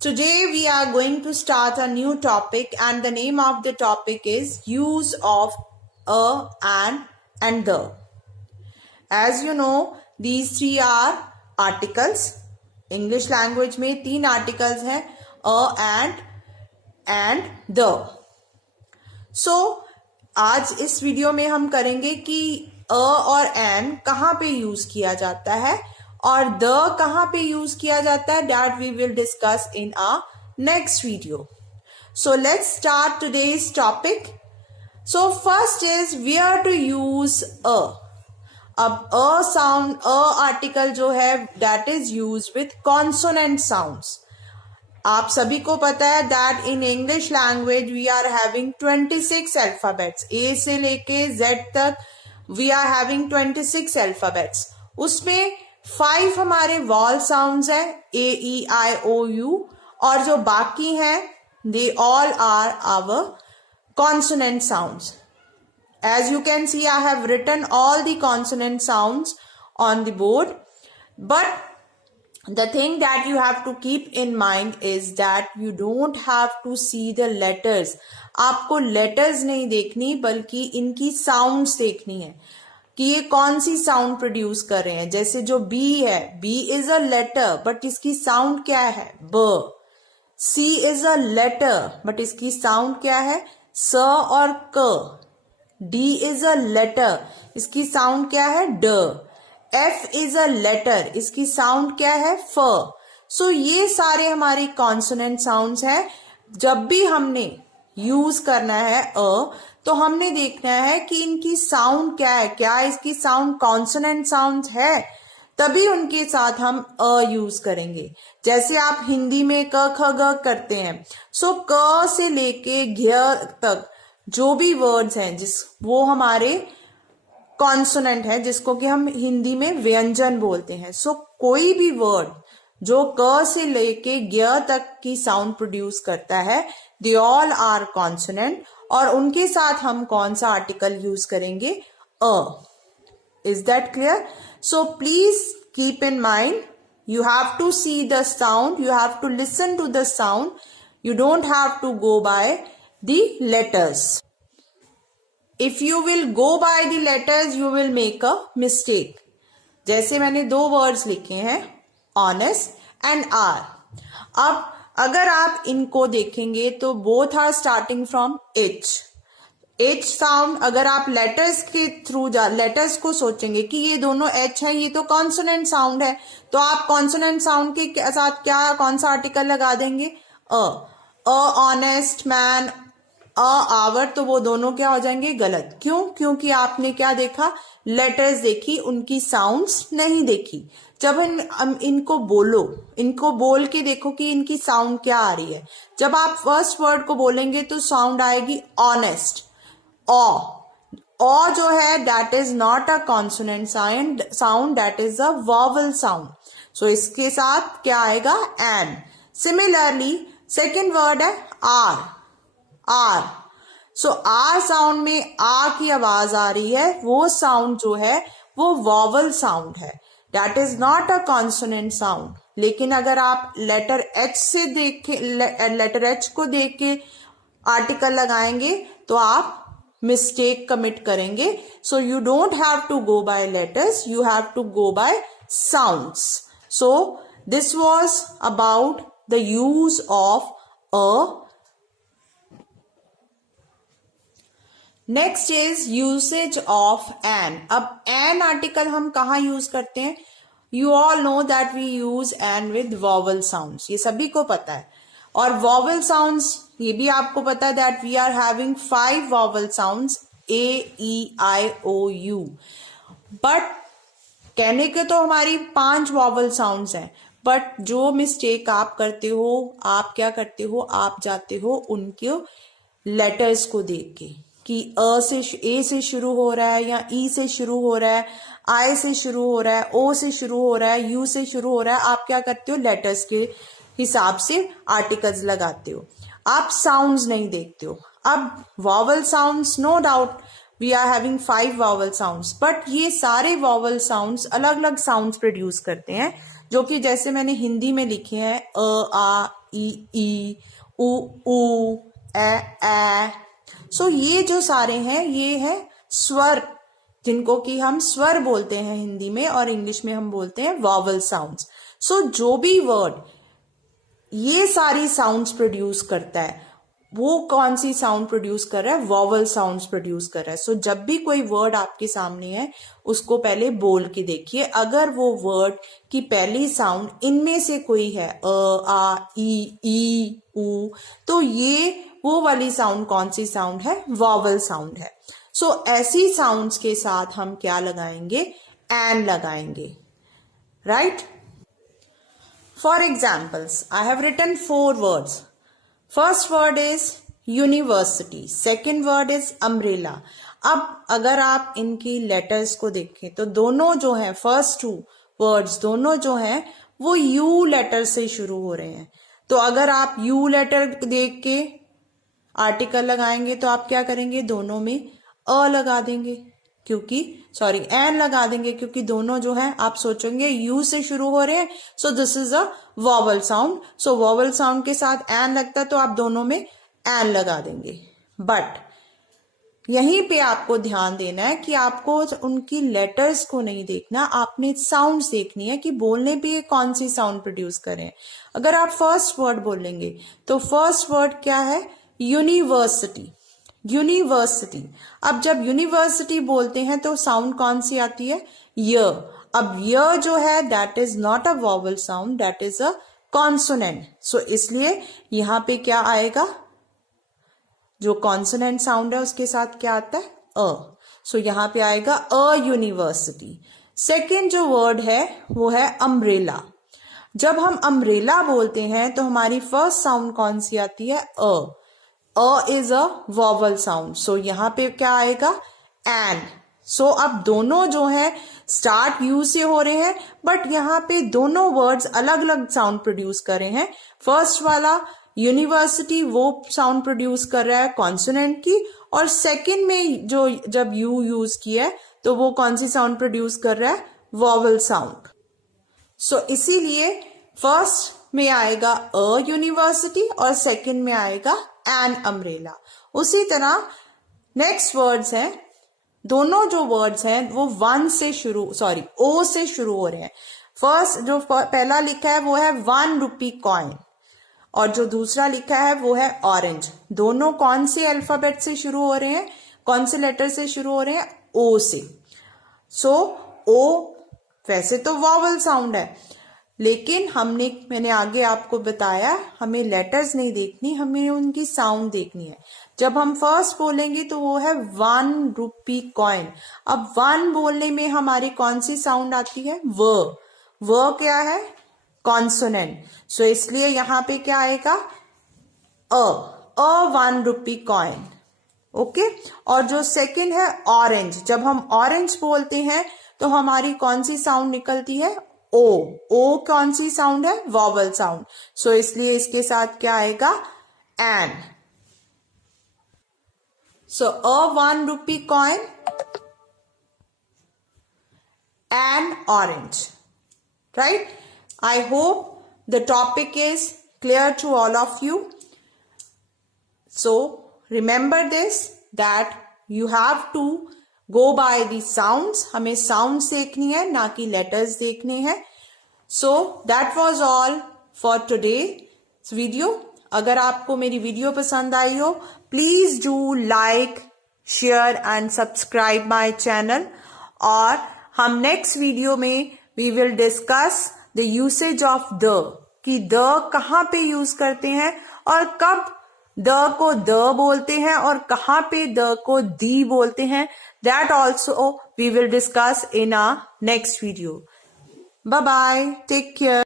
Today we are going to start a new topic, and the name of the topic is use of a, an and the. As you know, these three are articles. English language में 3 articles हैं, a, and the. So आज इस video में हम करेंगे कि a और an कहाँ पे यूज किया जाता है और the कहाँ पे यूज किया जाता है, that we will discuss in our next video. So let's start today's topic. So first is where to use a. अब a sound, a article जो है that is used with consonant sounds. आप सभी को पता है that in English language we are having 26 alphabets. A से लेके Z तक we are having 26 alphabets. उसमें 5 हमारे vowel sounds हैं, A, E, I, O, U, और जो बाकी हैं they all are our consonant sounds. As you can see, I have written all the consonant sounds on the board, but the thing that you have to keep in mind is that you don't have to see the letters. आपको letters नहीं देखनी बल्कि इनकी sounds देखनी है कि ये कौन सी sound produce कर रहे हैं. जैसे जो B है, B is a letter but इसकी sound क्या है, B. C is a letter but इसकी sound क्या है, S और K. D is a letter, इसकी साउंड क्या है, ड. F is a letter, इसकी साउंड क्या है, फ. सो ये सारे हमारे कॉन्सोनेंट साउंड्स हैं. जब भी हमने यूज करना है अ, तो हमने देखना है कि इनकी साउंड क्या है, क्या इसकी साउंड कॉन्सोनेंट साउंड है, तभी उनके साथ हम अ यूज करेंगे. जैसे आप हिंदी में क ख ग करते हैं, सो क से लेके घ तक जो भी वर्ड्स हैं वो हमारे कॉन्सोनेंट है, जिसको कि हम हिंदी में व्यंजन बोलते हैं. सो कोई भी वर्ड जो क से लेके ग तक की साउंड प्रोड्यूस करता है, दे ऑल आर कॉन्सोनेंट, और उनके साथ हम कौन सा आर्टिकल यूज करेंगे, a. Is that clear? So please keep in mind, you have to see the sound, you have to listen to the sound, you don't have to go by the letters. If you will go by the letters, you will make a mistake. जैसे मैंने 2 words लिखे हैं, honest and are. अब अगर आप इनको देखेंगे तो both are starting from H. H sound अगर आप लेटर्स के थ्रू लेटर्स को सोचेंगे कि ये दोनों H है, ये तो कॉन्सोनेंट साउंड है, तो आप कॉन्सोनेंट साउंड के साथ क्या कौन सा आर्टिकल लगा देंगे, अ. ऑनेस्ट, मैन, आवर, तो वो दोनों क्या हो जाएंगे, गलत. क्यों? क्योंकि आपने क्या देखा, लेटर्स देखी, उनकी साउंड्स नहीं देखी. जब इनको बोलो, इनको बोल के देखो कि इनकी साउंड क्या आ रही है. जब आप फर्स्ट वर्ड को बोलेंगे तो साउंड आएगी ऑनेस्ट. ओ जो है that is not a consonant sound, that is a vowel sound. So इसके साथ क्या आएगा, एन. सिमिलरली सेकेंड वर्ड है R. R, so R sound में आ की आवाज आ रही है, वो साउंड जो है वो वॉवल साउंड है, that is not a consonant sound. लेकिन अगर आप लेटर एच से देखे, लेटर एच को देख के आर्टिकल लगाएंगे तो आप मिस्टेक कमिट करेंगे. So you don't have to go by letters, you have to go by sounds. So this was about the use of a. Next is usage of an. अब an article हम कहाँ use करते हैं, you all know that we use an with vowel sounds, ये सभी को पता है. और वॉवल साउंड्स ये भी आपको पता है that we are having 5 vowel sounds, A, E, I, O, U. But कहने के तो हमारी 5 वॉवल साउंड्स हैं, बट जो मिस्टेक आप करते हो, आप क्या करते हो, आप जाते हो उनके लेटर्स को देख के कि ए से शुरू हो रहा है या ई से शुरू हो रहा है, आई से शुरू हो रहा है, ओ से शुरू हो रहा है, यू से शुरू हो रहा है. आप क्या करते हो, लेटर्स के हिसाब से आर्टिकल्स लगाते हो, आप साउंड्स नहीं देखते हो. अब vowel sounds, no doubt we are having 5 vowel sounds, but ये सारे वॉवल साउंड्स अलग अलग साउंड्स प्रोड्यूस करते हैं. जो कि जैसे मैंने हिंदी में लिखे हैं आ ई उ ऊ ए। सो ये जो सारे हैं ये है स्वर, जिनको कि हम स्वर बोलते हैं हिंदी में, और इंग्लिश में हम बोलते हैं वॉवल साउंड्स। सो जो भी वर्ड ये सारी साउंड्स प्रोड्यूस करता है, वो कौन सी साउंड प्रोड्यूस कर रहा है? वॉवल साउंड्स प्रोड्यूस कर रहा है। सो जब भी कोई वर्ड आपके सामने है उसको पहले बोल के देखिए, अगर वो वर्ड की पहली साउंड इनमें से कोई है आ ई उ, तो ये वो वाली साउंड कौन सी साउंड है? वॉवल साउंड है। सो ऐसी साउंड्स के साथ हम क्या लगाएंगे? एन लगाएंगे, right? For examples, I have written 4 words. First word is university, second word is umbrella. अब अगर आप इनकी लेटर्स को देखें तो दोनों जो है, फर्स्ट 2 वर्ड्स दोनों जो हैं वो यू लेटर से शुरू हो रहे हैं. तो अगर आप यू लेटर देख के आर्टिकल लगाएंगे तो आप क्या करेंगे? दोनों में अ लगा देंगे, क्योंकि सॉरी एन लगा देंगे, क्योंकि दोनों जो है आप सोचेंगे यू से शुरू हो रहे हैं. So this is a vowel sound. So vowel sound के साथ एन लगता है तो आप दोनों में एन लगा देंगे. बट यहीं पे आपको ध्यान देना है कि आपको उनकी लेटर्स को नहीं देखना, आपने साउंड्स देखनी है कि बोलने पे ये कौन सी साउंड प्रोड्यूस करें. अगर आप फर्स्ट वर्ड बोलेंगे तो फर्स्ट वर्ड क्या है? यूनिवर्सिटी. यूनिवर्सिटी. अब जब यूनिवर्सिटी बोलते हैं तो साउंड कौन सी आती है? य. अब य जो है that is not a vowel sound, that is a consonant. So इसलिए यहां पे क्या आएगा? जो कॉन्सोनेंट साउंड है उसके साथ क्या आता है? अ. सो यहां पे आएगा अ यूनिवर्सिटी. सेकेंड जो वर्ड है वो है अम्ब्रेला. जब हम अम्ब्रेला बोलते हैं तो हमारी फर्स्ट साउंड कौन सी आती है? अ. A is a vowel sound. So यहां पे क्या आएगा? एन. सो अब दोनों जो है स्टार्ट यू से हो रहे हैं, बट यहाँ पे दोनों वर्ड्स अलग अलग साउंड प्रोड्यूस कर रहे हैं. फर्स्ट वाला यूनिवर्सिटी वो साउंड प्रोड्यूस कर रहा है कॉन्सोनेंट की, और सेकंड में जो जब यू यूज किया है तो वो कौन सी साउंड प्रोड्यूस कर रहा है? Vowel sound. सो इसीलिए फर्स्ट में आएगा अ यूनिवर्सिटी और सेकंड में आएगा एन अम्ब्रेला. उसी तरह नेक्स्ट वर्ड्स हैं, दोनों जो वर्ड्स हैं वो ओ से शुरू हो रहे हैं. फर्स्ट जो पहला लिखा है वो है 1 रुपी कॉइन, और जो दूसरा लिखा है वो है ऑरेंज. दोनों कौन से अल्फाबेट से शुरू हो रहे हैं? कौन से लेटर से शुरू हो रहे हैं? ओ से. सो ओ वैसे तो वॉवल साउंड है, लेकिन मैंने आगे आपको बताया हमें लेटर्स नहीं देखनी, हमें उनकी साउंड देखनी है. जब हम फर्स्ट बोलेंगे तो वो है 1 रुपी कॉइन. अब 1 बोलने में हमारी कौन सी साउंड आती है? व क्या है? कॉन्सोनेंट. सो इसलिए यहां पे क्या आएगा? अ 1 रुपी कॉइन. ओके. और जो सेकंड है ऑरेंज, जब हम ऑरेंज बोलते हैं तो हमारी कौन सी साउंड निकलती है? ओ कौन सी साउंड है? Vowel sound. सो इसलिए इसके साथ क्या आएगा? An. So 1 rupee coin and orange. Right? I hope the topic is clear to all of you. So remember this, that you have to go by the sounds. हमें sounds देखनी है, ना कि letters देखने हैं. So that was all for today's video. अगर आपको मेरी वीडियो पसंद आई हो, please do like, share and subscribe my channel. और हम next वीडियो में we will discuss the usage of the, कि द कहाँ पे यूज करते हैं और कब द को द बोलते हैं और कहाँ पे द को दी बोलते हैं. That also we will discuss in our next video. Bye bye. Take care.